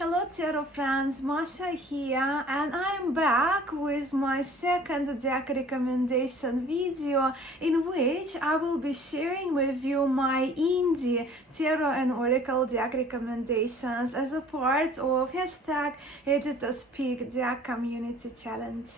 Hello Tarot friends, Masha here, and I'm back with my second deck recommendation video in which I will be sharing with you my indie tarot and oracle deck recommendations as a part of hashtag Editors Pick Deck Community Challenge.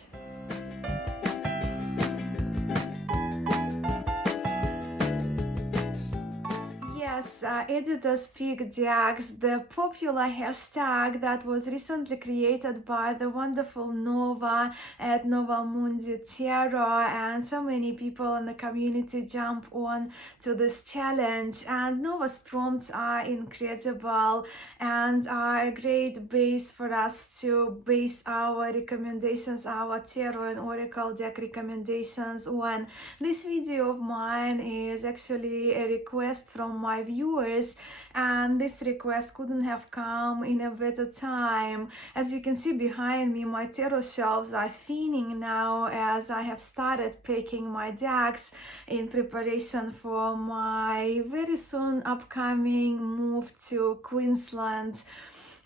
Yes, Editors Pick Decks, the popular hashtag that was recently created by the wonderful Nova at Nova Mundi Tarot, and so many people in the community jump on to this challenge. And Nova's prompts are incredible and are a great base for us to base our recommendations, our tarot and oracle deck recommendations on. This video of mine is actually a request from my viewers, and this request couldn't have come in a better time. As you can see behind me, my tarot shelves are thinning now as I have started picking my decks in preparation for my very soon upcoming move to Queensland.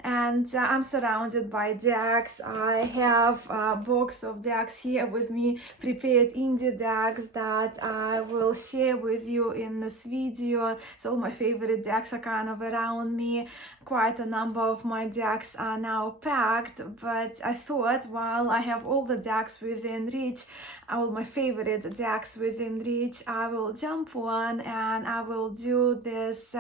And I'm surrounded by decks. I have a box of decks here with me, prepared indie decks that I will share with you in this video. So my favorite decks are kind of around me. Quite a number of my decks are now packed, but I thought while I have all the decks within reach, all my favorite decks within reach, I will jump on and I will do this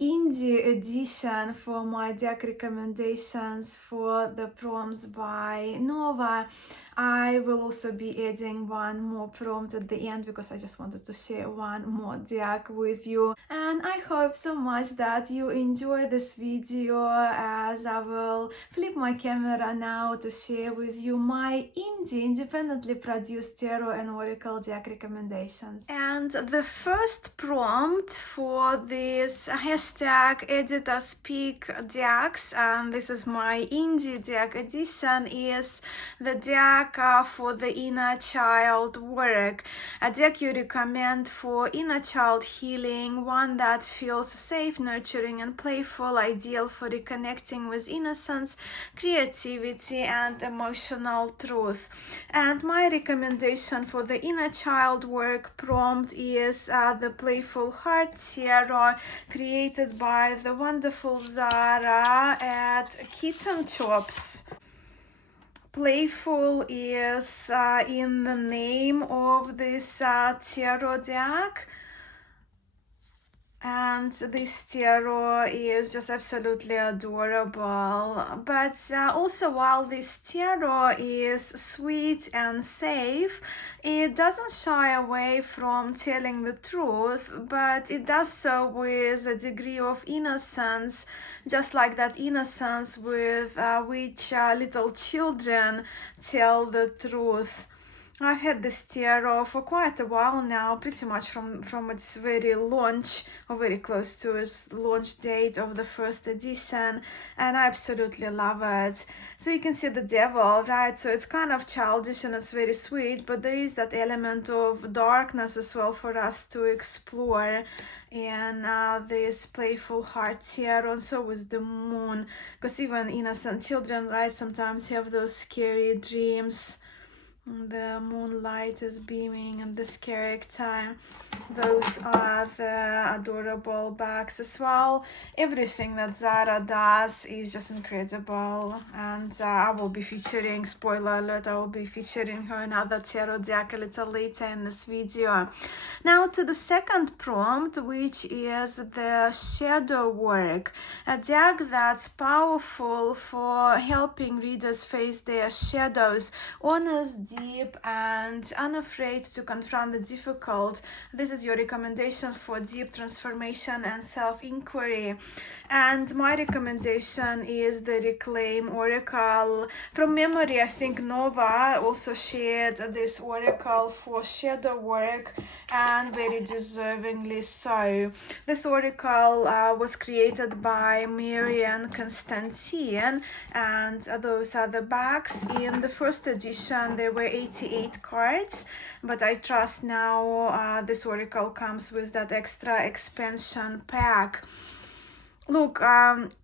indie edition for my deck recommendations for the prompts by Nova. I will also be adding one more prompt at the end because I just wanted to share one more deck with you. And I hope so much that you enjoy this video as I will flip my camera now to share with you my indie independently produced tarot and oracle deck recommendations. And the first prompt for this hashtag Editors Pick Decks, and this is my indie deck edition, is the deck for the inner child work. A deck you recommend for inner child healing, one that feels safe, nurturing and playful, ideal for reconnecting with innocence, creativity and emotional truth. And my recommendation for the inner child work prompt is the Playful Heart Tarot, created by the wonderful Zara at Kitten Chops. Playful is in the name of this tarot deck, and this tarot is just absolutely adorable. But also, while this tarot is sweet and safe, it doesn't shy away from telling the truth, but it does so with a degree of innocence, just like that innocence with which little children tell the truth. I've had this tarot for quite a while now, pretty much from its very launch, or very close to its launch date of the first edition, and I absolutely love it. So you can see the devil, right? So it's kind of childish and it's very sweet, but there is that element of darkness as well for us to explore in this Playful Heart tarot, and so is the moon, because even innocent children, right, sometimes have those scary dreams. The moonlight is beaming in this character. Those are the adorable bags as well. Everything that Zara does is just incredible, and I will be featuring, spoiler alert, I will be featuring her another tarot deck a little later in this video. Now to the second prompt, which is the Shadow Work, a deck that's powerful for helping readers face their shadows, honest, deep and unafraid to confront the difficult. This is your recommendation for deep transformation and self-inquiry. And my recommendation is the Reclaim Oracle. From memory, I think Nova also shared this oracle for Shadow Work, and very deservingly so. This oracle was created by Marian Constantine, and those are the backs. In the first edition there were 88 cards, but I trust now this oracle comes with that extra expansion pack. Look,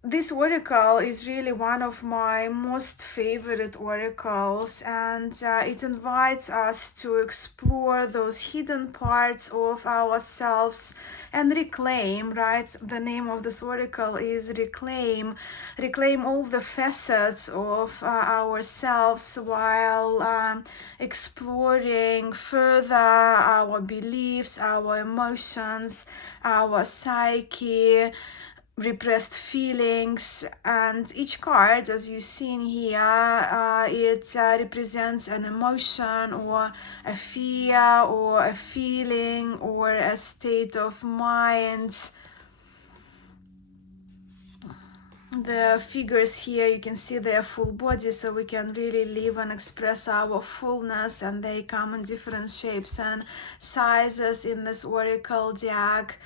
this oracle is really one of my most favorite oracles, and it invites us to explore those hidden parts of ourselves and reclaim, right? The name of this oracle is Reclaim. Reclaim all the facets of ourselves while exploring further our beliefs, our emotions, our psyche, repressed feelings. And each card, as you've seen here, it represents an emotion or a fear or a feeling or a state of mind. The figures here, you can see their full body, so we can really live and express our fullness, and they come in different shapes and sizes in this oracle deck.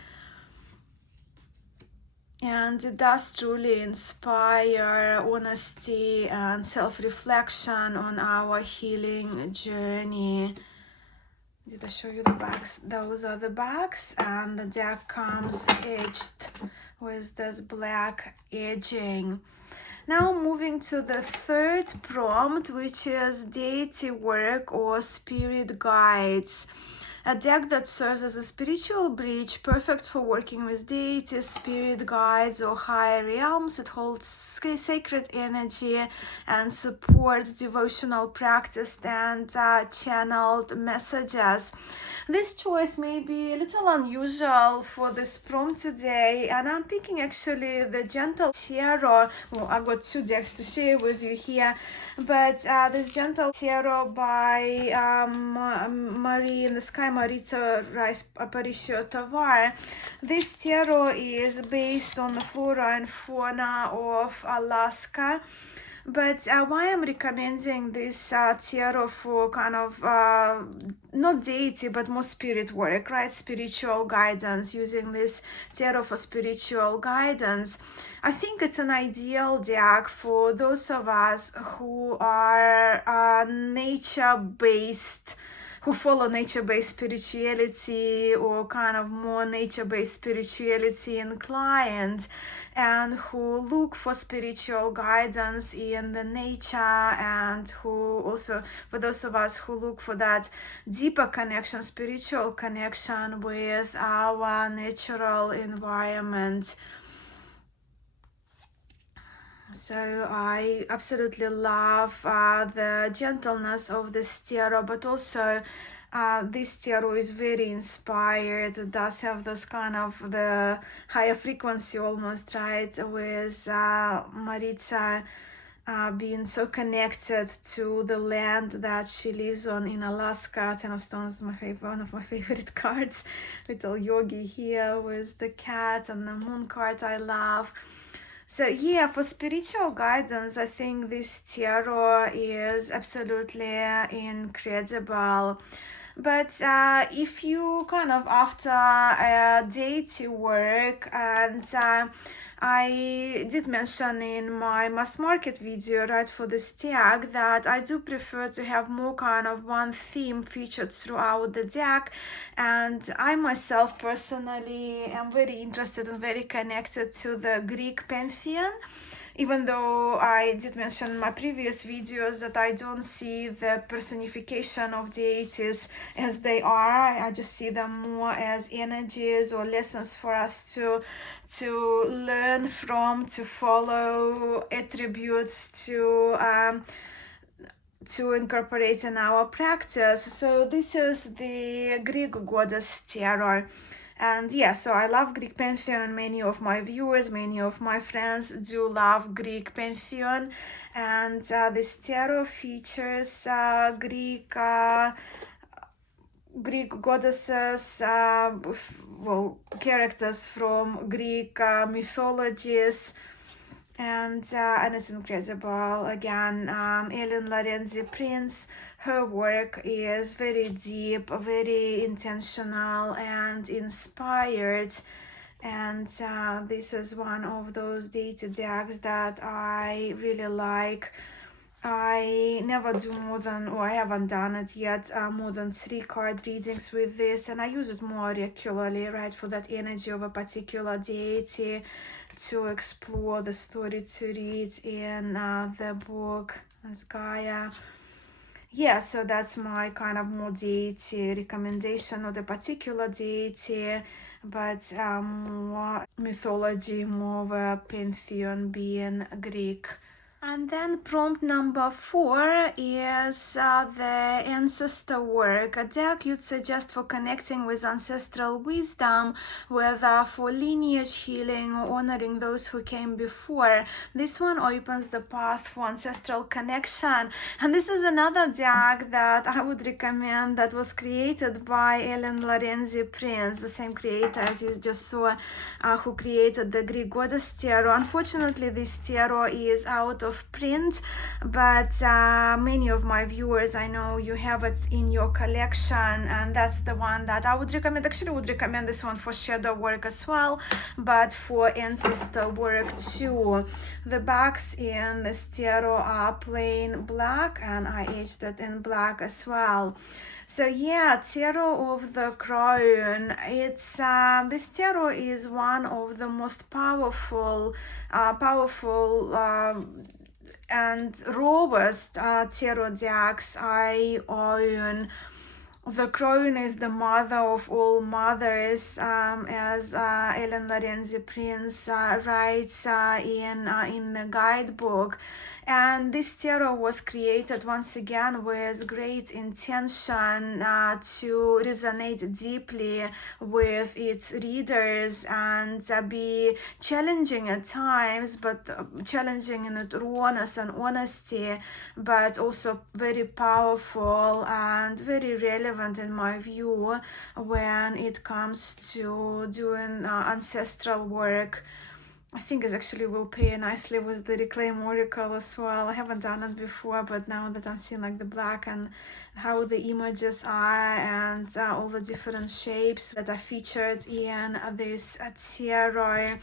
And it does truly inspire honesty and self-reflection on our healing journey. Did I show you the backs? Those are the backs, and the deck comes edged with this black edging. Now moving to the third prompt, which is Deity Work or Spirit Guides. A deck that serves as a spiritual bridge, perfect for working with deities, spirit guides, or higher realms. It holds sacred energy and supports devotional practice and channeled messages. This choice may be a little unusual for this prompt today, and I'm picking actually the Gentle Tarot. Well, I've got two decks to share with you here, but this Gentle Tarot by Marie in the Sky, Maritza Rice Aparicio Tavar. This tarot is based on the flora and fauna of Alaska. But why I'm recommending this tarot for kind of not deity but more spirit work, right? Spiritual guidance, using this tarot for spiritual guidance. I think it's an ideal deck for those of us who are nature-based, who follow nature-based spirituality or kind of more nature-based spirituality inclined, and who look for spiritual guidance in the nature, and who also, for those of us who look for that deeper connection, spiritual connection with our natural environment. So I absolutely love the gentleness of this tarot, but also this tarot is very inspired. It does have this kind of the higher frequency almost, right, with Maritza being so connected to the land that she lives on in Alaska. Ten of Stones is one of my favorite cards. Little yogi here with the cat, and the moon card I love. So yeah, for spiritual guidance, I think this tarot is absolutely incredible. But if you kind of after deity work, and I did mention in my mass market video, right, for this tag, that I do prefer to have more kind of one theme featured throughout the deck. And I myself personally am very interested and very connected to the Greek pantheon, even though I did mention in my previous videos that I don't see the personification of deities as they are. I just see them more as energies or lessons for us to learn from, to follow, attributes to incorporate in our practice. So this is the Greek goddess tarot. And yeah, so I love Greek pantheon, and many of my viewers, many of my friends do love Greek pantheon. And this tarot features Greek goddesses, characters from Greek mythologies. And it's incredible. Again, Ellen Lorenzi Prince, her work is very deep, very intentional and inspired. And this is one of those deity decks that I really like. I never do more than, or I haven't done it yet, more than 3 card readings with this, and I use it more regularly, right, for that energy of a particular deity, to explore the story to read in the book as Gaia. Yeah, so that's my kind of more deity recommendation, not a particular deity, but more mythology, more of a pantheon being Greek. And then prompt number 4 is the Ancestor Work, a deck you'd suggest for connecting with ancestral wisdom, whether for lineage healing or honoring those who came before. This one opens the path for ancestral connection. And this is another deck that I would recommend, that was created by Ellen Lorenzi Prince, the same creator as you just saw, who created the Greek Goddess Tarot. Unfortunately, this tarot is out of print, but many of my viewers, I know you have it in your collection, and that's the one that I would recommend. Actually, would recommend this one for shadow work as well, but for ancestor work too. The backs in this tarot are plain black, and I etched it in black as well. So yeah, Tarot of the Crown. It's this tarot is one of the most powerful and robust tarot decks I own. The crown is the mother of all mothers, as Ellen Lorenzi Prince writes in the guidebook. And this tarot was created once again with great intention to resonate deeply with its readers and be challenging at times, but challenging in its rawness and honesty, but also very powerful and very relevant in my view when it comes to doing ancestral work. I think it actually will pair nicely with the Reclaim Oracle as well. I haven't done it before, but now that I'm seeing like the black and how the images are, and all the different shapes that are featured in this tarot.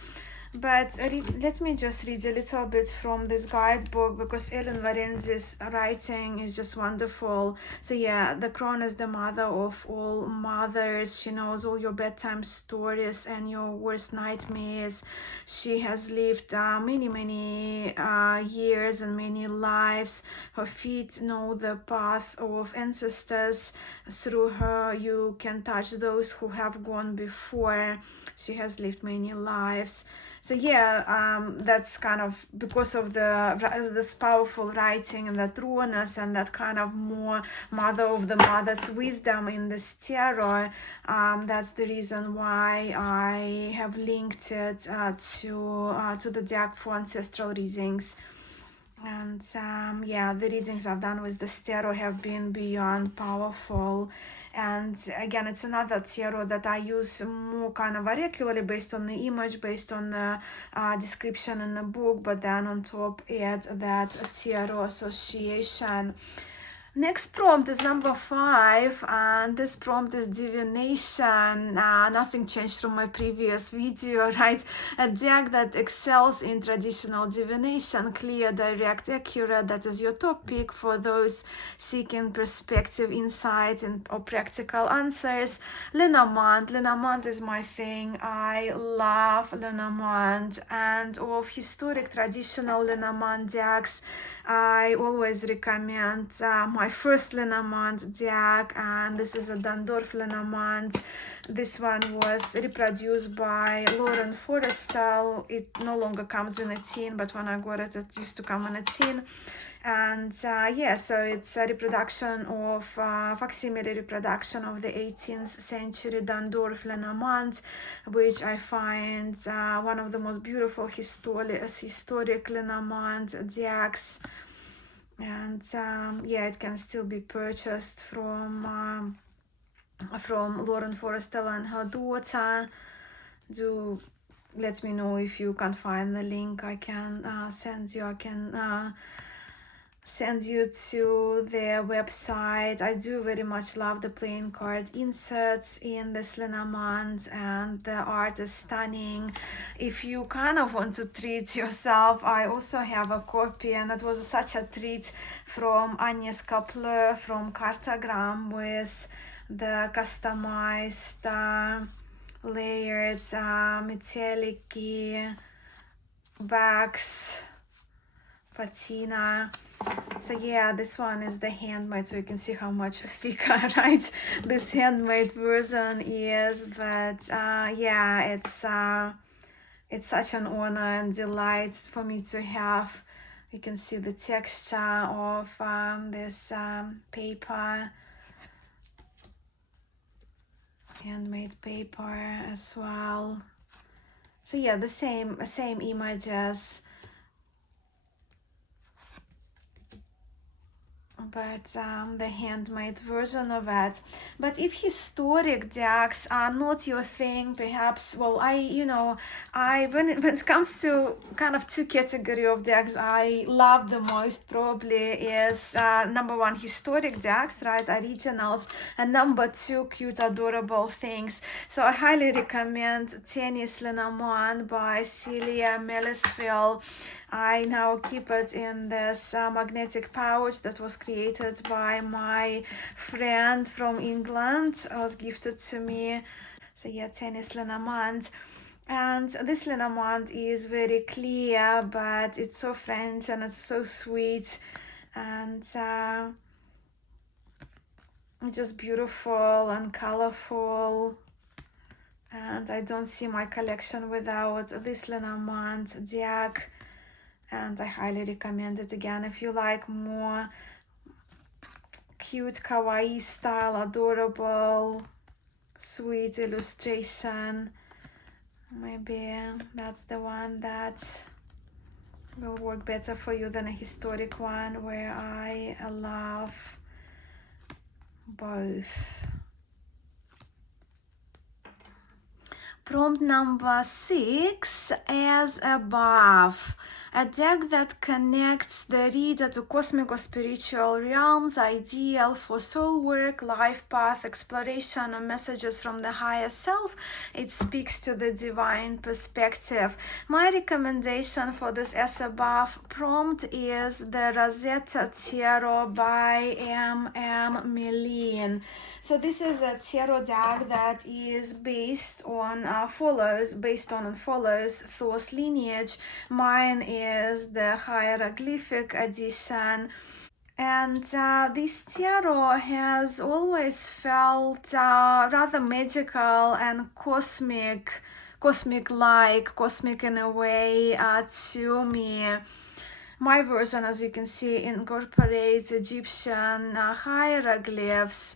But let me just read a little bit from this guidebook, because Ellen Lorenzi's writing is just wonderful. So yeah, the crown is the mother of all mothers. She knows all your bedtime stories and your worst nightmares. She has lived many years and many lives. Her feet know the path of ancestors. Through her you can touch those who have gone before. She has lived many lives. So yeah, that's kind of because of this powerful writing and that rawness and that kind of more mother of the mother's wisdom in this tarot. That's the reason why I have linked it to the deck for ancestral readings. And yeah, the readings I've done with the tarot have been beyond powerful. And again, it's another tarot that I use more kind of regularly, based on the image, based on the description in the book, but then on top add that tarot association. Next prompt is number 5, and this prompt is Divination. Nothing changed from my previous video, right? A deck that excels in traditional divination, clear, direct, accurate. That is your top pick for those seeking perspective, insight, or practical answers. Lenormand. Lenormand is my thing. I love Lenormand, and of historic traditional Lenormand decks, I always recommend my first Lenormand deck, and this is a Dandorf Lenormand. This one was reproduced by Lauren Forrestal. It no longer comes in a tin, but when I got it, it used to come in a tin. And yeah, so it's a reproduction of facsimile reproduction of the 18th century Dandorf Lenormand, which I find one of the most beautiful historic Lenormand decks. And yeah, it can still be purchased from Lauren Forrestal and her daughter. Do let me know if you can't find the link. I can send you. I can send you to their website. I do very much love the playing card inserts in this Lenormand, and the art is stunning. If you kind of want to treat yourself, I also have a copy, and that was such a treat, from Agnes Kapler from Cartagram, with the customized layered metallic bags, patina. So yeah, this one is the handmade, so you can see how much thicker, right, this handmade version is. But yeah, it's such an honor and delight for me to have. You can see the texture of this paper, handmade paper as well. So yeah, the same images, but the handmade version of it. But if historic decks are not your thing, perhaps, well, when it comes to kind of two category of decks I love the most, probably is number one, historic decks, right, originals, and number two, cute adorable things. So I highly recommend Tennis Lenormand by Celia Melisville. I now keep it in this magnetic pouch that was created by my friend from England. It was gifted to me. So yeah, Tennis Lenormand. And this Lenormand is very clear, but it's so French and it's so sweet, and just beautiful and colorful. And I don't see my collection without this Lenormand deck, and I highly recommend it again if you like more cute kawaii style, adorable, sweet illustration. Maybe that's the one that will work better for you than a historic one, where I love both. Prompt number 6, as above. A deck that connects the reader to cosmic or spiritual realms, ideal for soul work, life path, exploration, or messages from the higher self. It speaks to the divine perspective. My recommendation for this as above prompt is the Rosetta Tarot by M.M. Millin. So this is a tarot deck that is based on follows Thor's lineage. Mine is the hieroglyphic edition. And this tarot has always felt rather magical and cosmic in a way to me. My version, as you can see, incorporates Egyptian hieroglyphs,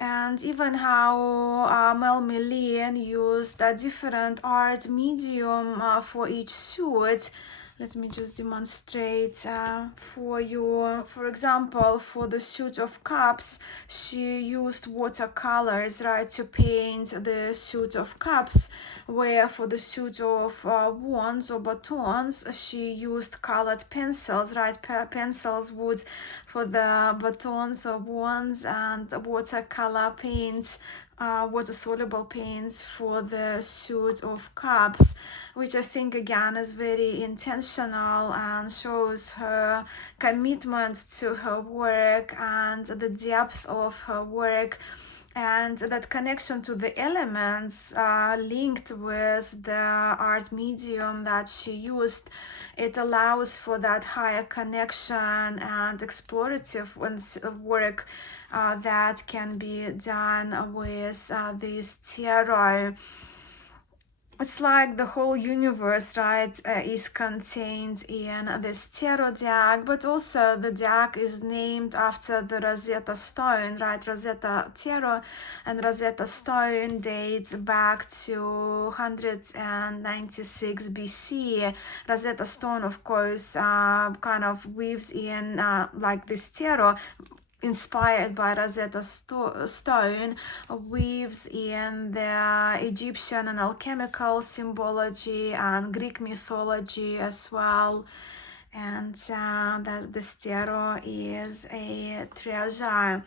and even how Mel Millin used a different art medium for each suit. Let me just demonstrate for you. For example, for the suit of cups, she used watercolors, right, to paint the suit of cups, where for the suit of wands or batons, she used colored pencils, right, pencils wood for the batons or wands, and watercolor paints, water-soluble paints for the suit of cups, which I think again is very intentional and shows her commitment to her work and the depth of her work, and that connection to the elements linked with the art medium that she used. It allows for that higher connection and explorative work that can be done with this tarot. It's like the whole universe, right, is contained in this tarot deck, but also the deck is named after the Rosetta Stone, right? Rosetta Tarot and Rosetta Stone dates back to 196 BC. Rosetta Stone, of course, kind of weaves in like this tarot, inspired by Rosetta Stone, weaves in the Egyptian and alchemical symbology and Greek mythology as well. and that this tarot is a treasure.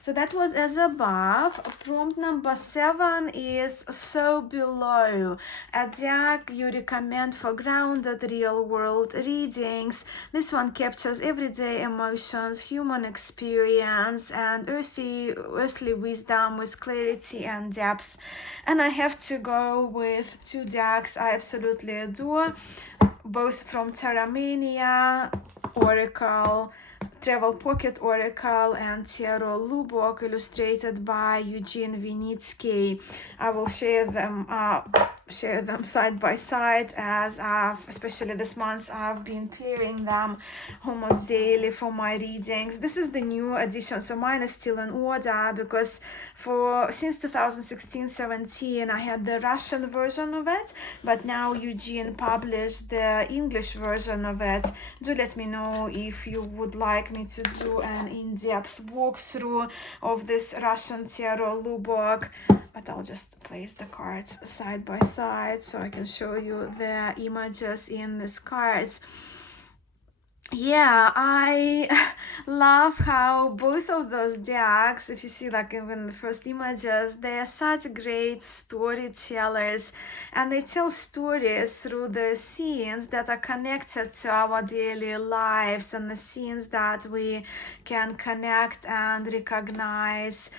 So that was as above. Prompt number 7 is so below. A deck you recommend for grounded real world readings. This one captures everyday emotions, human experience, and earthly wisdom with clarity and depth. And I have to go with 2 decks I absolutely adore, both from Terramania, Oracle, Travel Pocket Oracle, and Tarot Lubok, illustrated by Eugene Vinitsky. I will share them side by side, as especially this month I've been pairing them almost daily for my readings. This is the new edition, so mine is still in order because since 2016-17 I had the Russian version of it, but now Eugene published the English version of it. Do let me know if you would like me to do an in-depth walkthrough of this Russian Tarot Lubok, but I'll just place the cards side by side so I can show you the images in these cards. Yeah, I love how both of those decks, if you see like even the first images, they are such great storytellers, and they tell stories through the scenes that are connected to our daily lives and the scenes that we can connect and recognize.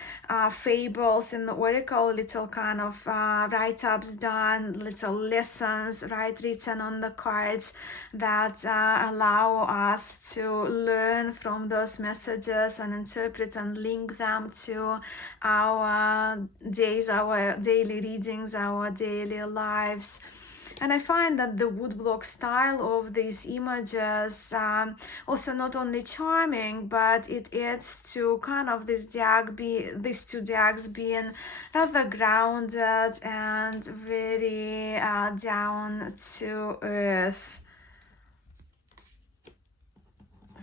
Fables in the oracle, little kind of write-ups done, little lessons written on the cards that allow us to learn from those messages and interpret and link them to our daily readings, our daily lives. And I find that the woodblock style of these images also not only charming, but it adds to kind of these 2 decks being rather grounded and very down to earth.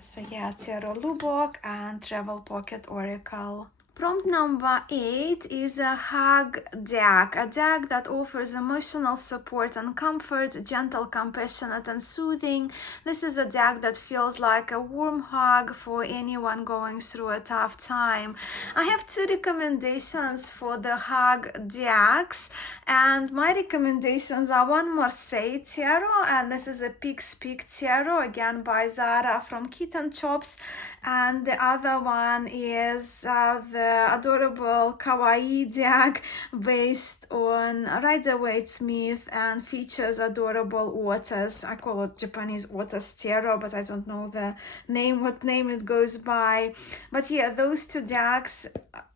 So yeah, Tarot Lubok and Travel Pocket Oracle. Prompt number 8 is a hug deck, a deck that offers emotional support and comfort, gentle, compassionate, and soothing. This is a deck that feels like a warm hug for anyone going through a tough time. I have 2 recommendations for the hug decks, and my recommendations are one Marseille Tarot, and this is a Pig's Peak Tarot, again by Zara from Kitten Chops, and the other one is the adorable kawaii deck based on Rider-Waite-Smith and features adorable otters. I call it Japanese otters tarot, but I don't know what name it goes by. But yeah, those 2 decks,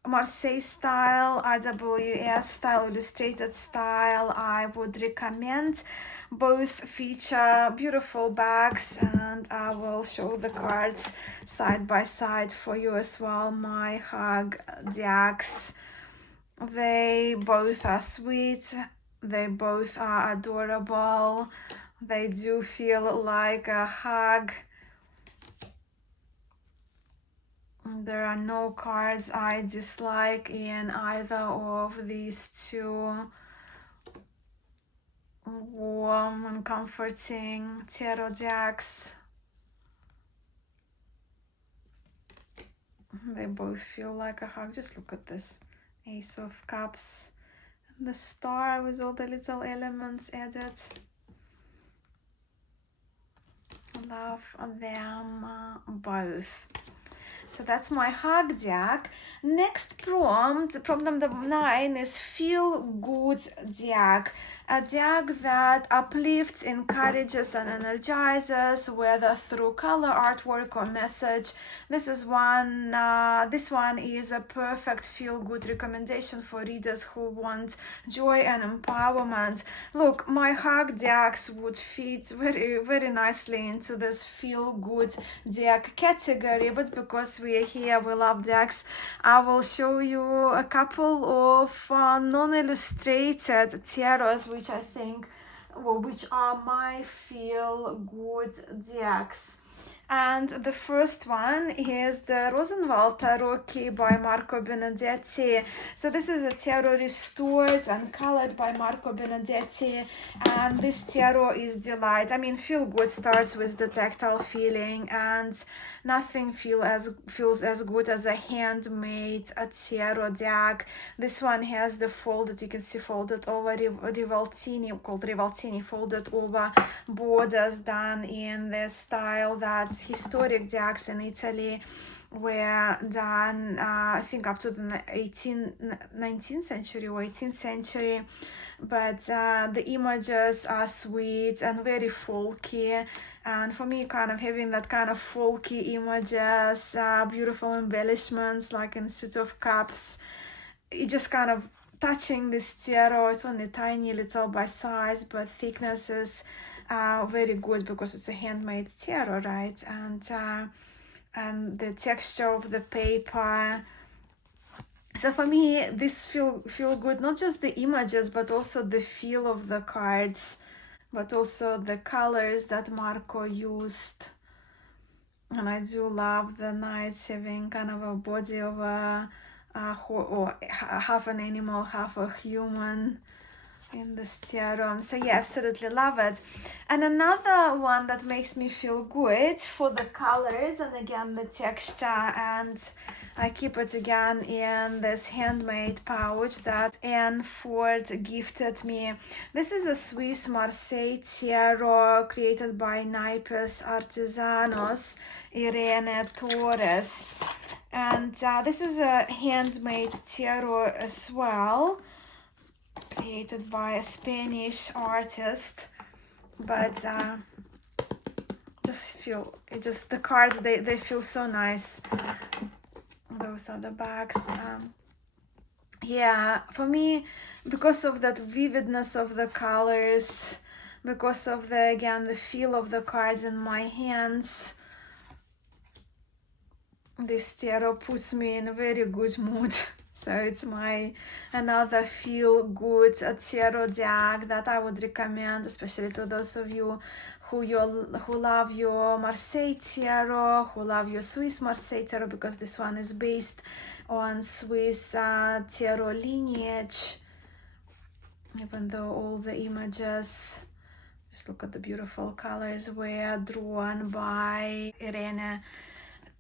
Marseille style, RWS style, illustrated style, I would recommend. Both feature beautiful backs, and I will show the cards side by side for you as well. My hug decks, they both are sweet, they both are adorable, they do feel like a hug. There are no cards I dislike in either of these 2 warm and comforting tarot decks. They both feel like a hug. Just look at this Ace of Cups, the star with all the little elements added. Love them both. So that's my hug deck. Next prompt number 9 is Feel Good deck. A deck that uplifts, encourages, and energizes, whether through color, artwork, or message. This one is a perfect feel-good recommendation for readers who want joy and empowerment. Look, my hug decks would fit very, very nicely into this feel-good deck category, but because we are here, we love decks, I will show you a couple of non-illustrated tarots, which are my feel-good decks. And the first one is the Rosenal Tarot key by Marco Benedetti. So this is a tarot restored and colored by Marco Benedetti, and this tarot is delight. I mean, feel good starts with the tactile feeling, and nothing feels as good as a handmade tarot deck. This one has the folded, you can see folded over rivoltini, called rivoltini, folded over borders done in the style that historic decks in Italy were done, I think up to the 19th century or 18th century. But the images are sweet and very folky, and for me, kind of having that kind of folky images, beautiful embellishments like in Suit of Cups, it just kind of touching this tarot. It's only tiny little by size, but thickness is very good because it's a handmade tarot, right? And the texture of the paper. So for me, this feel good, not just the images, but also the feel of the cards, but also the colors that Marco used. And I do love the knights having kind of a body of or half an animal, half a human in the tarot. So yeah, absolutely love it. And another one that makes me feel good for the colors and again the texture, and I keep it again in this handmade pouch that Anne Ford gifted me. This is a Swiss Marseille tarot created by Naipes Artesanos Irene Torres, and this is a handmade tarot as well, created by a Spanish artist. But the cards, they feel so nice. Those are the backs. Yeah, for me, because of that vividness of the colors, because of the feel of the cards in my hands, this tarot puts me in a very good mood. So it's my another feel good tarot deck that I would recommend, especially to those of you who love your Marseille tarot, who love your Swiss Marseille tarot, because this one is based on Swiss tarot lineage. Even though all the images, just look at the beautiful colors, were drawn by Irene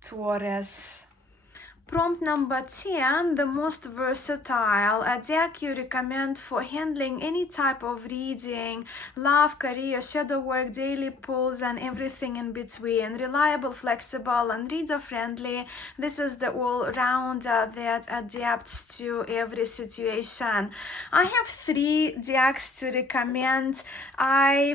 Torres. Prompt number 10, the most versatile, a deck you recommend for handling any type of reading, love, career, shadow work, daily pulls, and everything in between. Reliable, flexible, and reader-friendly. This is the all-rounder that adapts to every situation. I have 3 decks to recommend.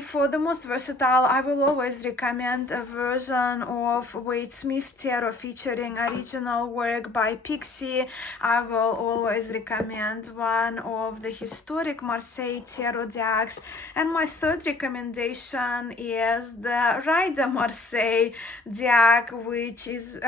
For the most versatile, I will always recommend a version of Wade Smith Tarot featuring original work by Pixie. I will always recommend one of the historic Marseille tarot decks, and my third recommendation is the Rider Marseille deck, which is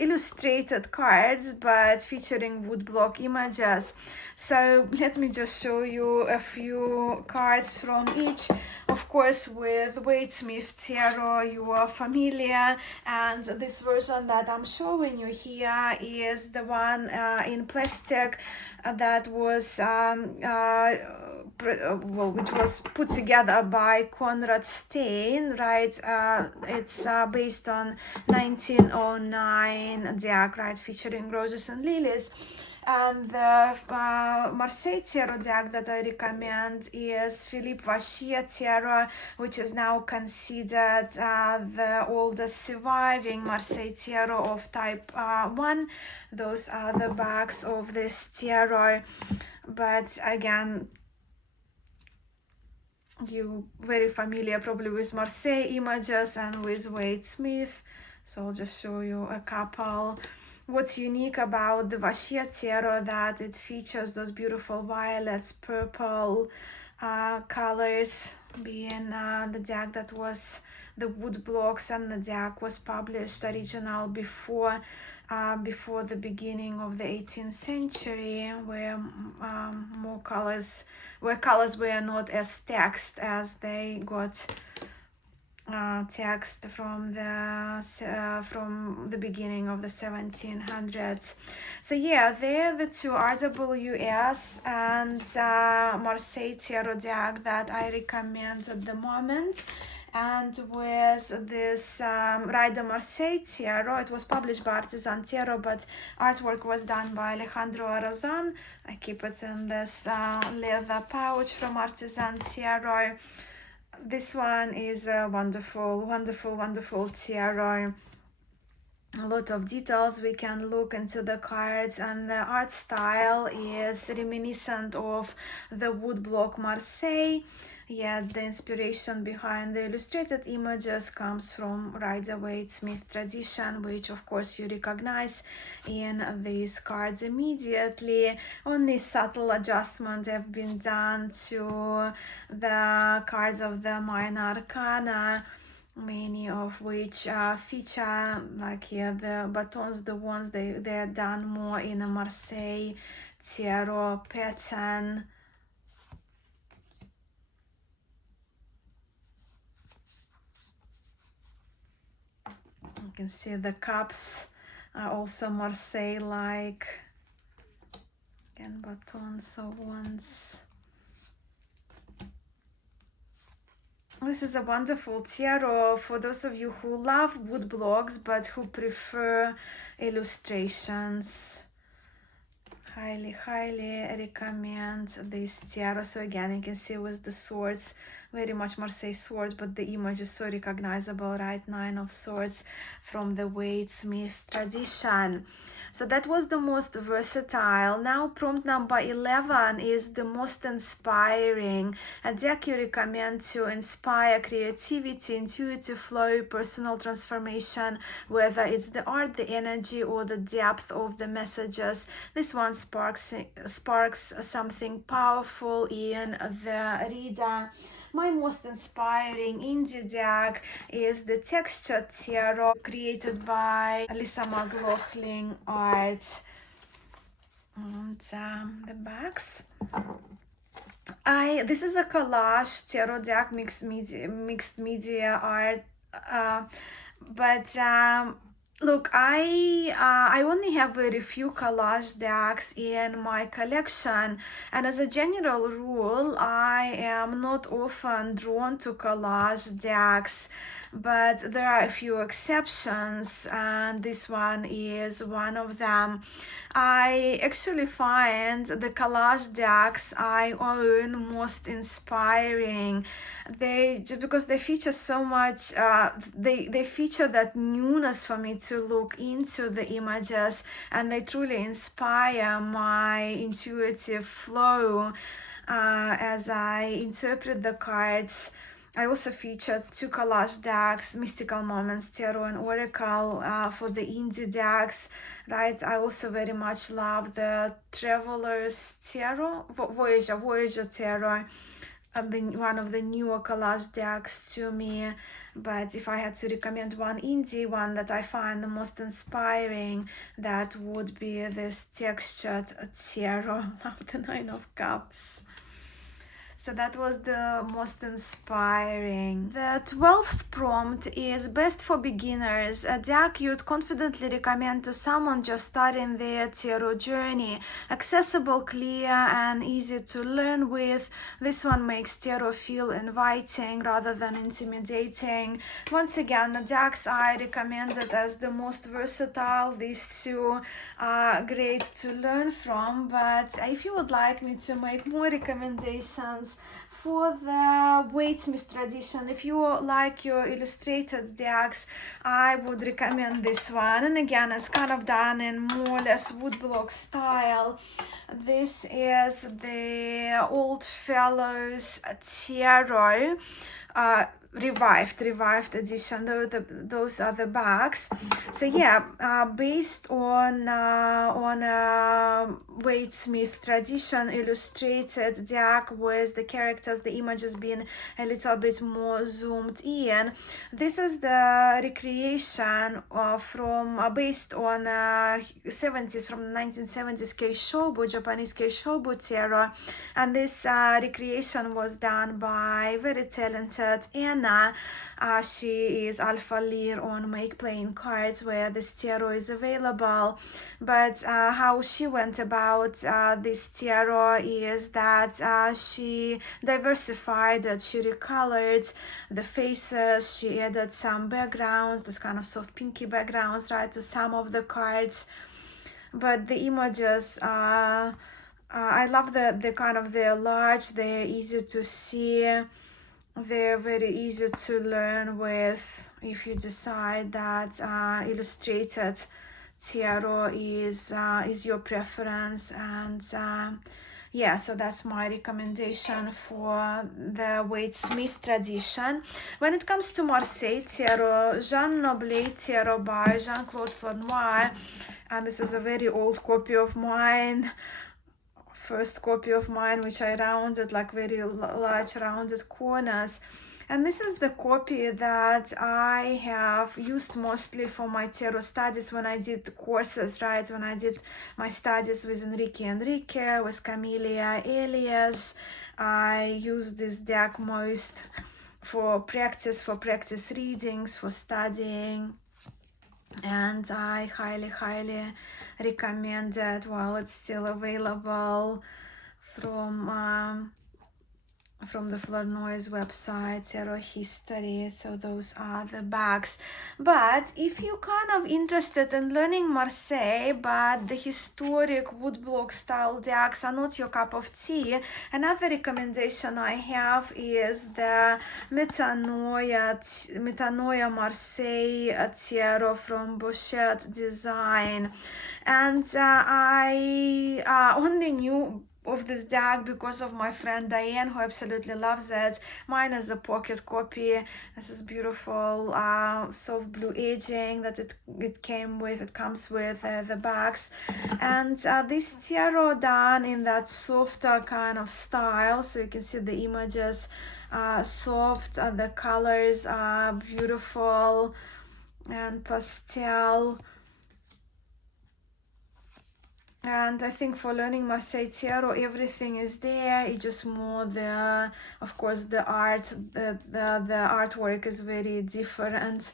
illustrated cards but featuring woodblock images. So let me just show you a few cards from each. Of course, with Wade Smith Tarot, you are familiar, and this version that I'm showing you here is the one in plastic that was which was put together by Conrad Stein, right? It's based on 1909 deck, right, featuring roses and lilies. And the Marseille Tarot deck that I recommend is Philippe Vachier Tarot, which is now considered the oldest surviving Marseille Tarot of type 1. Those are the backs of this tarot. But again, you very familiar probably with Marseille images and with Wade Smith. So I'll just show you a couple. What's unique about the Vachier Tarot that it features those beautiful violets, purple colors, being the deck that was the wood blocks, and the deck was published original before the beginning of the 18th century, where colors were not as text as they got text from the beginning of the 1700s. So yeah, they're the two RWS and Marseille Tarot deck that I recommend at the moment. And with this Rider Marseille Tarot, it was published by Artisan Tarot, but artwork was done by Alejandro Arozan. I keep it in this leather pouch from Artisan Tarot. This one is a wonderful, wonderful, wonderful tarot. A lot of details. We can look into the cards, and the art style is reminiscent of the woodblock Marseille. Yet the inspiration behind the illustrated images comes from Rider-Waite-Smith tradition, which of course you recognize in these cards immediately. Only subtle adjustments have been done to the cards of the minor arcana, many of which feature, like here, the buttons, the ones they're done more in a Marseille Tarot pattern. You can see the cups are also Marseille-like. Again, buttons of wands. This is a wonderful tarot for those of you who love wood blocks but who prefer illustrations. Highly, highly recommend this tarot. So again, you can see with the swords, very much Marseille swords, but the image is so recognizable, right? 9 of Swords from the Waite-Smith tradition. So that was the most versatile. Now prompt number 11 is the most inspiring. A deck you recommend to inspire creativity, intuitive flow, personal transformation, whether it's the art, the energy, or the depth of the messages. This one sparks something powerful in the reader. My most inspiring indie deck is the Texture Tarot, created by Lisa McLaughlin Art. And the backs. This is a collage tarot deck, mixed media art, but look, I only have very few collage decks in my collection, and as a general rule, I am not often drawn to collage decks, but there are a few exceptions, and this one is one of them. I actually find the collage decks I own most inspiring. They just because they feature so much, they feature that newness for me to look into the images, and they truly inspire my intuitive flow as I interpret the cards. I also featured 2 collage decks, Mystical Moments Tarot and Oracle, for the indie decks, right? I also very much love the Traveler's Tarot, Voyager Tarot, one of the newer collage decks to me. But if I had to recommend one indie one that I find the most inspiring, that would be this Textured Tarot of the 9 of Cups. So that was the most inspiring. The 12th prompt is best for beginners, a deck you'd confidently recommend to someone just starting their tarot journey. Accessible, clear, and easy to learn with. This one makes tarot feel inviting rather than intimidating. Once again, the decks I recommended as the most versatile. These two are great to learn from, but if you would like me to make more recommendations for the Waite-Smith tradition, if you like your illustrated decks, I would recommend this one. And again, it's kind of done in more or less woodblock style. This is the Old Fellows Tarot, revived edition. Those are the backs. So yeah, based on Waite-Smith tradition illustrated deck with the characters, the images being a little bit more zoomed in. This is the recreation from based on 70s, from 1970s Keishobu, Japanese Keishobu tarot, and this recreation was done by very talented and Anna. She is alpha lead on Make Playing Cards, where this tarot is available. But how she went about this tarot is that she diversified it. She recolored the faces. She added some backgrounds, this kind of soft pinky backgrounds, right, to some of the cards. But the images, I love the kind of, they're large, they're easy to see, they're very easy to learn with if you decide that illustrated tarot is your preference. And yeah, so that's my recommendation for the Wade Smith tradition. When it comes to Marseille Tarot, Jean Noblet Tarot by Jean-Claude Flournoy, and this is a very old copy of mine, first copy of mine, which I rounded, like very large rounded corners. And this is the copy that I have used mostly for my tarot studies when I did courses, right? When I did my studies with Enrique, with Camelia Elias, I used this deck most for practice readings, for studying. And I highly recommend it while it's still available from the Flournoy's website, Tarot History. So those are the backs. But if you're kind of interested in learning Marseille, but the historic woodblock style decks are not your cup of tea, another recommendation I have is the Metanoia Marseille Tarot from Bouchette Design. And I only knew of this deck because of my friend Diane, who absolutely loves it. Mine is a pocket copy. This is beautiful soft blue edging that it comes with the backs. And this tarot done in that softer kind of style, so you can see the images soft, the colors are beautiful and pastel. And I think for learning Marseille Tarot, everything is there. It's just more of course, the art, the artwork is very different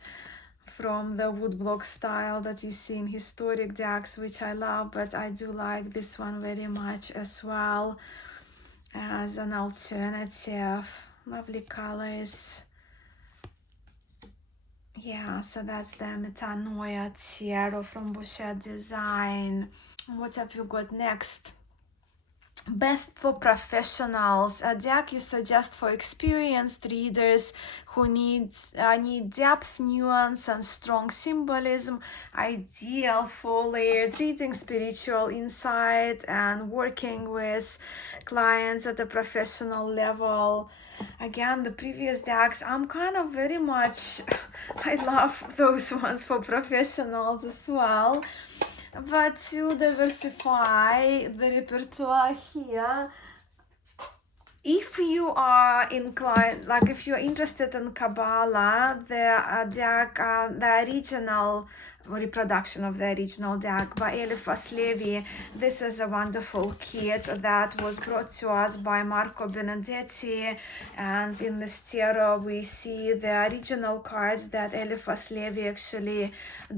from the woodblock style that you see in historic decks, which I love, but I do like this one very much as well as an alternative. Lovely colors. Yeah, so that's the Metanoia Tarot from Bouchette Design. What have you got next? Best for professionals, a deck you suggest for experienced readers who need depth, nuance, and strong symbolism. Ideal for layered reading, spiritual insight, and working with clients at a professional level. Again, the previous decks, I'm kind of very much, I love those ones for professionals as well. But to diversify the repertoire here, if you are inclined, like if you're interested in Kabbalah, the deck, the original reproduction of the original deck by Eliphas Levi, this is a wonderful kit that was brought to us by Marco Benedetti. And in this tarot we see the original cards that Eliphas Levi actually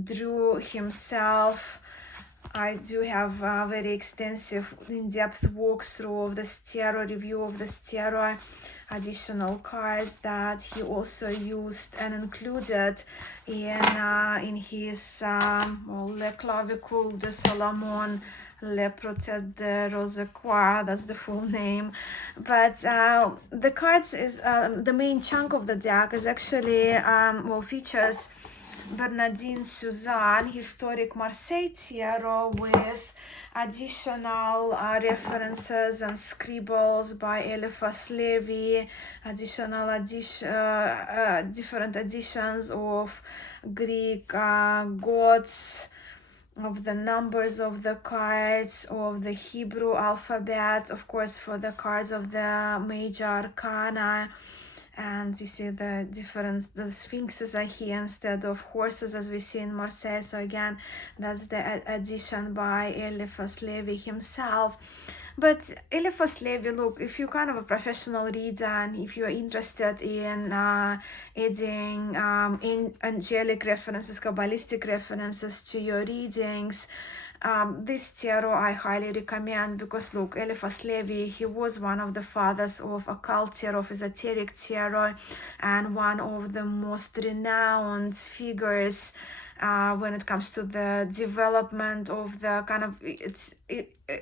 drew himself. I do have a very extensive, in-depth walkthrough of this tarot, review of this tarot, additional cards that he also used and included in his Le Clavicule de Solomon, Le Protège de Rosequois, that's the full name. But the cards is the main chunk of the deck is actually features Bernardine Suzanne Historic Marseille Tarot with additional references and scribbles by Eliphas Levi, different editions of Greek gods, of the numbers of the cards, of the Hebrew alphabet, of course for the cards of the major arcana. And you see the difference, the sphinxes are here instead of horses as we see in Marseille. So again, that's the addition by Eliphas Levi himself. But Eliphas Levi, look, if you're kind of a professional reader and if you're interested in adding in angelic references, Kabbalistic references to your readings, this tarot I highly recommend, because look, Eliphas Levi, he was one of the fathers of occult tarot, of esoteric tarot, and one of the most renowned figures when it comes to the development of the kind of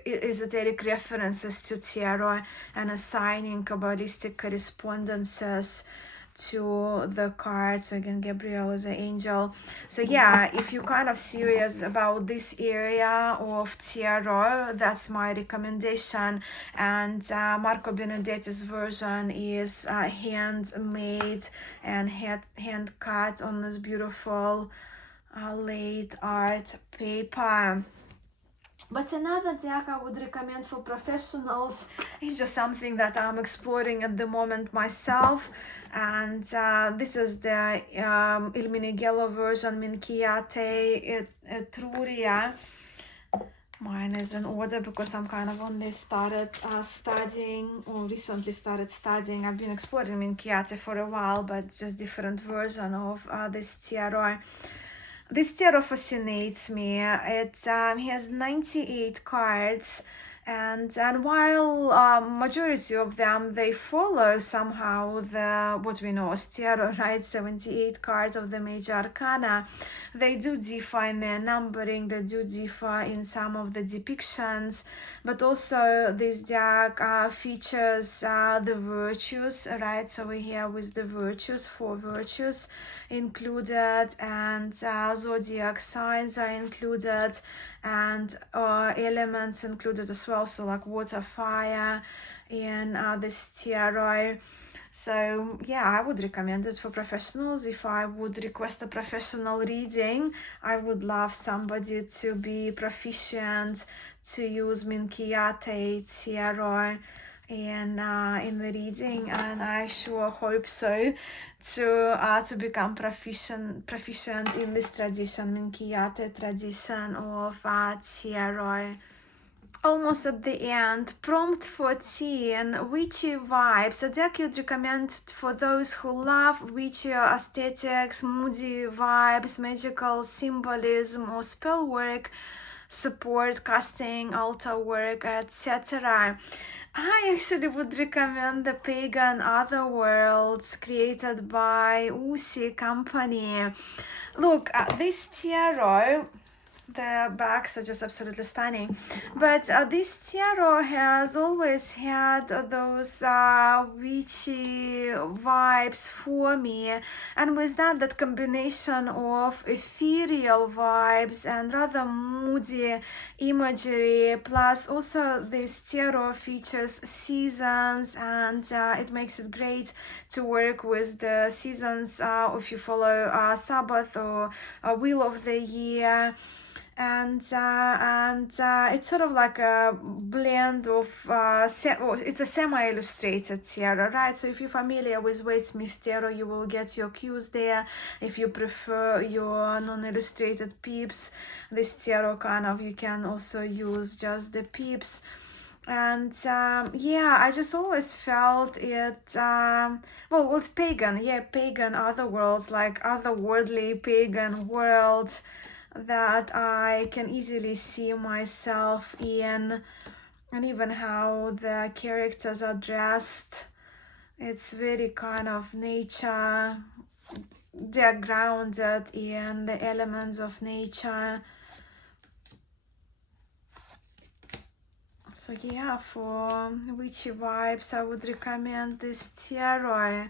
esoteric references to tarot and assigning Kabbalistic correspondences to the cards. So again, Gabriel is an angel. So yeah, if you're kind of serious about this area of tarot, that's my recommendation. And Marco Benedetti's version is handmade and hand cut on this beautiful late art paper. But another deck I would recommend for professionals is just something that I'm exploring at the moment myself, and this is the Illumin Yellow version, Minchiate Etruria. Mine is in order because I'm kind of only started studying, or recently started studying. I've been exploring Minchiate for a while, but just different version of this tarot. This tarot fascinates me. It has 98 cards, and while majority of them, they follow somehow the what we know as tarot, right? 78 cards of the major arcana. They do differ in their numbering, they do differ in some of the depictions, but also this deck features the virtues, right? So we're here with the virtues, 4 virtues included, and zodiac signs are included, and elements included as well, so like water, fire in this tarot. So yeah, I would recommend it for professionals. If I would request a professional reading, I would love somebody to be proficient to use Minchiate tarot in the reading, and I sure hope so, to become proficient in this tradition, Minchiate tradition of tarot. Almost at the end. Prompt 14, Witchy Vibes. A deck you'd recommend for those who love witchy aesthetics, moody vibes, magical symbolism or spell work, support, casting, altar work, etc. I actually would recommend the Pagan Otherworlds created by Usi Company. Look, this tarot, the backs are just absolutely stunning, but this tarot has always had those witchy vibes for me, and with that combination of ethereal vibes and rather moody imagery, plus also this tarot features seasons, and it makes it great to work with the seasons if you follow Sabbath or Wheel of the Year. And it's sort of like a blend of it's a semi-illustrated tarot, right? So if you're familiar with Waite-Smith tarot, you will get your cues there. If you prefer your non-illustrated pips, this tarot kind of, you can also use just the pips. And yeah, I just always felt it well, it's pagan, yeah, pagan other worlds, like otherworldly pagan world that I can easily see myself in, and even how the characters are dressed. It's very kind of nature. They're grounded in the elements of nature. So yeah, for witchy vibes, I would recommend this tarot.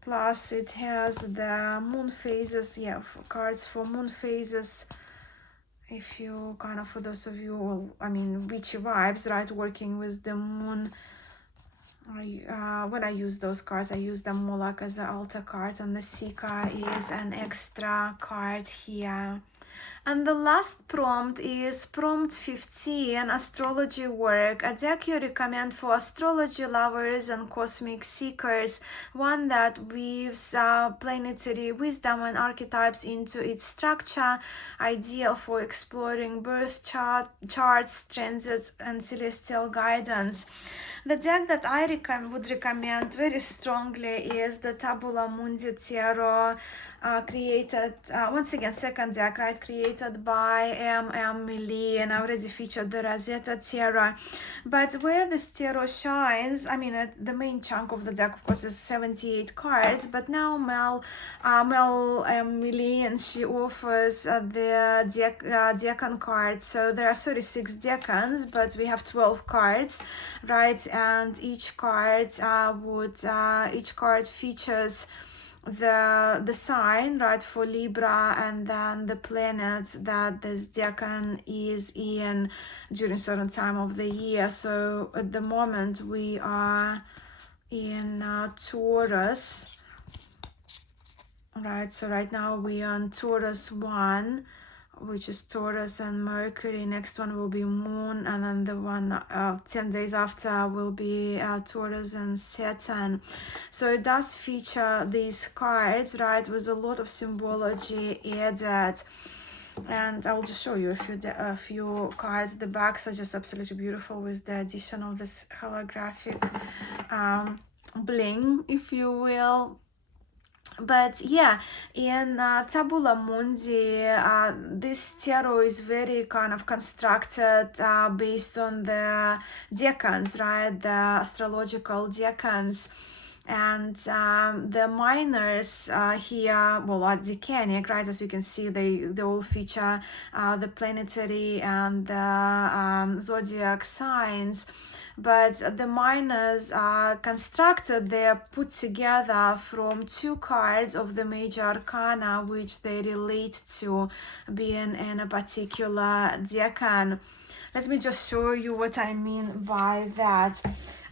Plus it has the moon phases, yeah, for cards for moon phases. If you kind of, for those of you, I mean, witchy vibes, right, working with the moon, when I use those cards, I use them more like as an altar card, and the Seeker is an extra card here. And the last prompt is prompt 15, Astrology Work, a deck you recommend for astrology lovers and cosmic seekers, one that weaves planetary wisdom and archetypes into its structure, ideal for exploring birth charts, transits, and celestial guidance. The deck that I would recommend very strongly is the Tabula Mundi Tarot, created, once again, second deck, right, created by M.M. Millie, and I already featured the Rosetta Tarot. But where this tarot shines, I mean, the main chunk of the deck, of course, is 78 cards, but now Mel Millie, and she offers the decan cards. So there are 36 decans, but we have 12 cards, right? And each card each card features the sign, right, for Libra, and then the planet that this decan is in during certain time of the year. So at the moment we are in Taurus, right? So right now we are on Taurus 1, which is Taurus and Mercury. Next one will be Moon, and then the one 10 days after will be Taurus and Saturn. So it does feature these cards, right, with a lot of symbology added. And I'll just show you a few cards. The backs are just absolutely beautiful with the addition of this holographic bling, if you will. But yeah, in Tabula Mundi, this tarot is very kind of constructed based on the decans, right? The astrological decans. And the minors here, well, are decanic, right? As you can see, they all feature the planetary and the zodiac signs. But the minors are constructed, they are put together from two cards of the major arcana, which they relate to being in a particular decan. Let me just show you what I mean by that.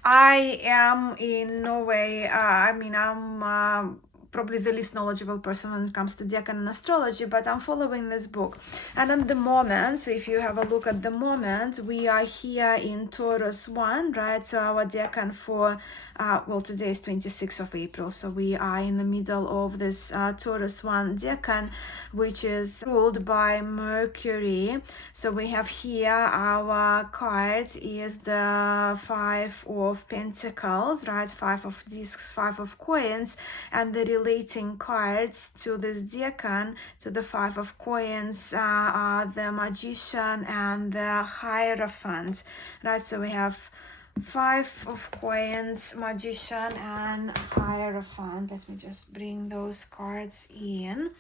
I am in no way, I'm probably the least knowledgeable person when it comes to decan and astrology, but I'm following this book. And at the moment, so if you have a look at the moment, we are here in Taurus 1, right? So our decan for, well, today is 26th of April, so we are in the middle of this Taurus 1 decan, which is ruled by Mercury. So we have here our card is the Five of Pentacles, right? Five of Discs, Five of Coins, and the relating cards to this decan, to the Five of Coins, are the Magician and the Hierophant, right? So we have Five of Coins, Magician, and Hierophant. Let me just bring those cards in.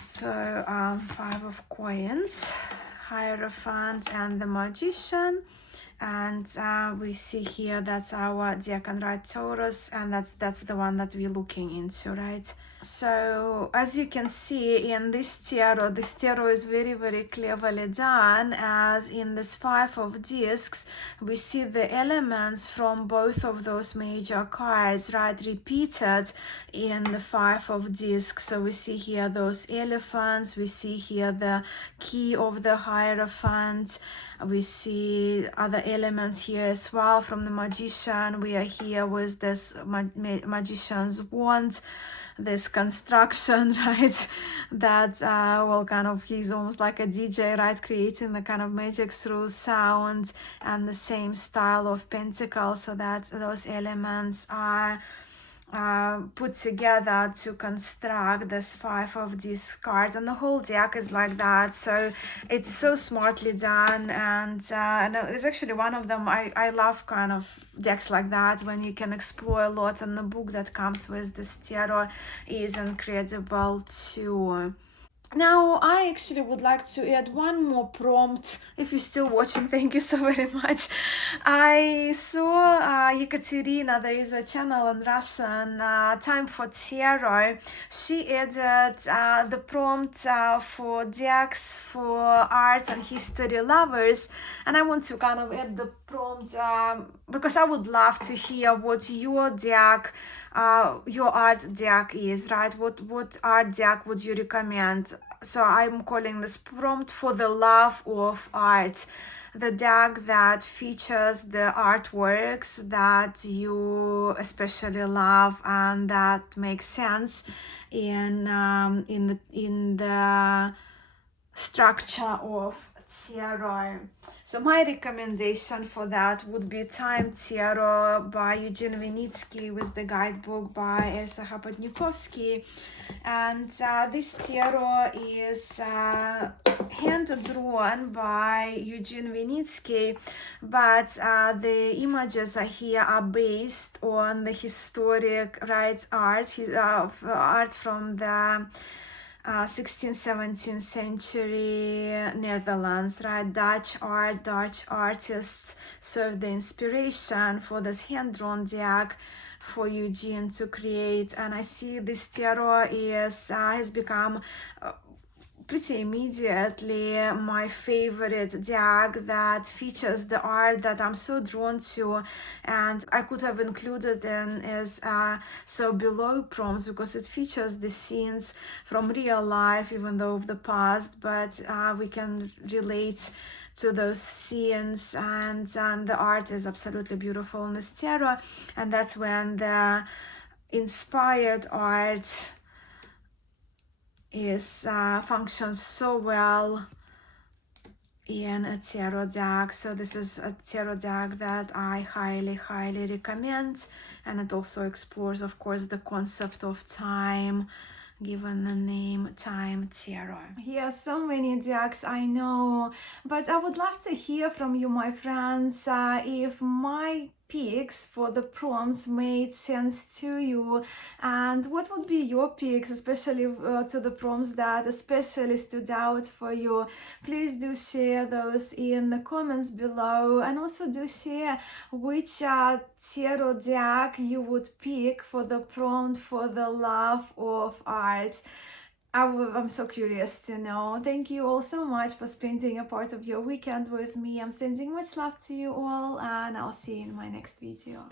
So Five of Coins, Hierophant, and the Magician. And we see here that's our decan, right, Taurus, and that's the one that we're looking into, right? So as you can see in this tarot is very, very cleverly done, as in this Five of Discs we see the elements from both of those major cards, right, repeated in the Five of Discs. So we see here those elephants, we see here the key of the Hierophant, we see other elements here as well from the Magician. We are here with this Magician's wand, this construction, right, that well, kind of, he's almost like a DJ, right, creating the kind of magic through sound, and the same style of pentacles, so that those elements are put together to construct this Five of Discs card, and the whole deck is like that. So it's so smartly done, and it's actually one of them. I love kind of decks like that when you can explore a lot, and the book that comes with this tarot is incredible too. Now, I actually would like to add one more prompt. If you're still watching, thank you so very much. I saw Ekaterina, there is a channel in Russian, Time for Tarot. She added the prompt for decks for art and history lovers. And I want to kind of add the prompt because I would love to hear what your deck your art deck is, right? What art deck would you recommend? So I'm calling this prompt for the love of art, the deck that features the artworks that you especially love and that makes sense in the structure of tarot. So my recommendation for that would be Time Tarot by Eugene Vinitsky with the guidebook by Elsa Hapotnikovsky. And this tarot is hand-drawn by Eugene Vinitsky, but the images here are based on the historic art from the 16th, 17th century Netherlands, right? Dutch artists served the inspiration for this hand-drawn deck for Eugene to create. And I see this tarot has become pretty immediately my favorite deck that features the art that I'm so drawn to, and I could have included in as so below prompts because it features the scenes from real life, even though of the past, but we can relate to those scenes, and the art is absolutely beautiful in this tarot. And that's when the inspired art functions so well in a tarot deck. So this is a tarot deck that I highly recommend, and it also explores, of course, the concept of time, given the name Time Tarot. Yes, so many decks, I know, but I would love to hear from you, my friends, if my picks for the prompts made sense to you, and what would be your picks, especially to the prompts that especially stood out for you. Please do share those in the comments below, and also do share which tarot deck you would pick for the prompt for the love of art. I'm so curious to know. Thank you all so much for spending a part of your weekend with me. I'm sending much love to you all, and I'll see you in my next video.